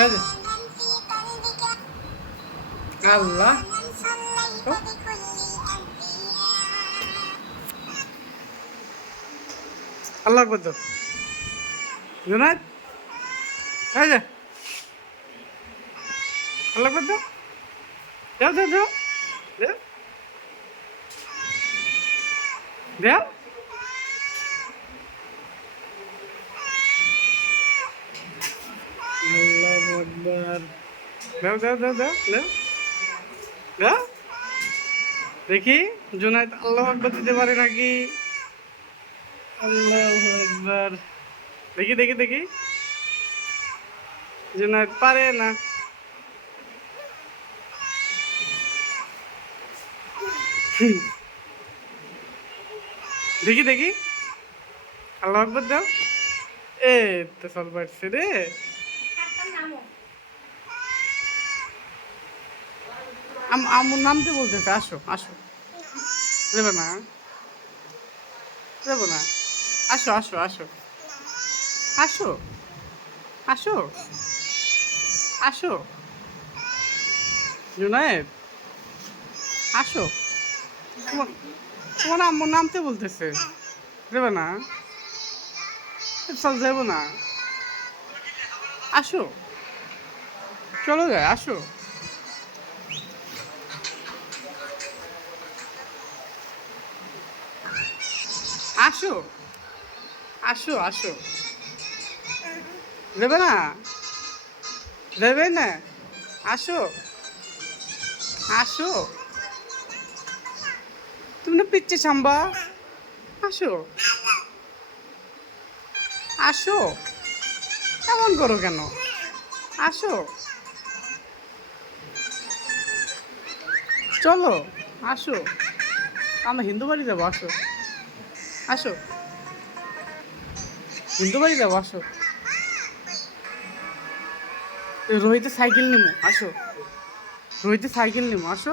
আল্লাহ আল্লাহ আকবার দাও জুনায়েদ এই যে আল্লাহ আকবার দাও দাও দাও দাও দাও দাও আল্লাহু আকবার দাও দাও দাও দাও দাও দাও দেখি জুনায়েদ আল্লাহু আকবার দিতে পারে নাকি আল্লাহু আকবার দেখি দেখি দেখি জুনায়েদ পারে না দেখি দেখি আল্লাহু আকবার দাও এ তো চল পারছে রে আমার নামতে বলতেছে আসো আসো দেবে না দেবো না আসো আসো আসো আসো আসো আসো জুনায়েদ আসো তোমার আম্মুর নামতে বলতেছে দেবে না চল যাবো না আসো চলো যায় আসো আসো আসো আসো দেবে না দেবে না আসো আসো তুমি না পিচ্ছে সাম্বা আসো আসো এমন করো কেন আসো চলো আসো আমরা হিন্দু বাড়ি যাবো আসো আসো হিন্দু বাড়ি যাবো আসো রোহিতে সাইকেল নিমো আসো রোহিতে সাইকেল নিমো আসো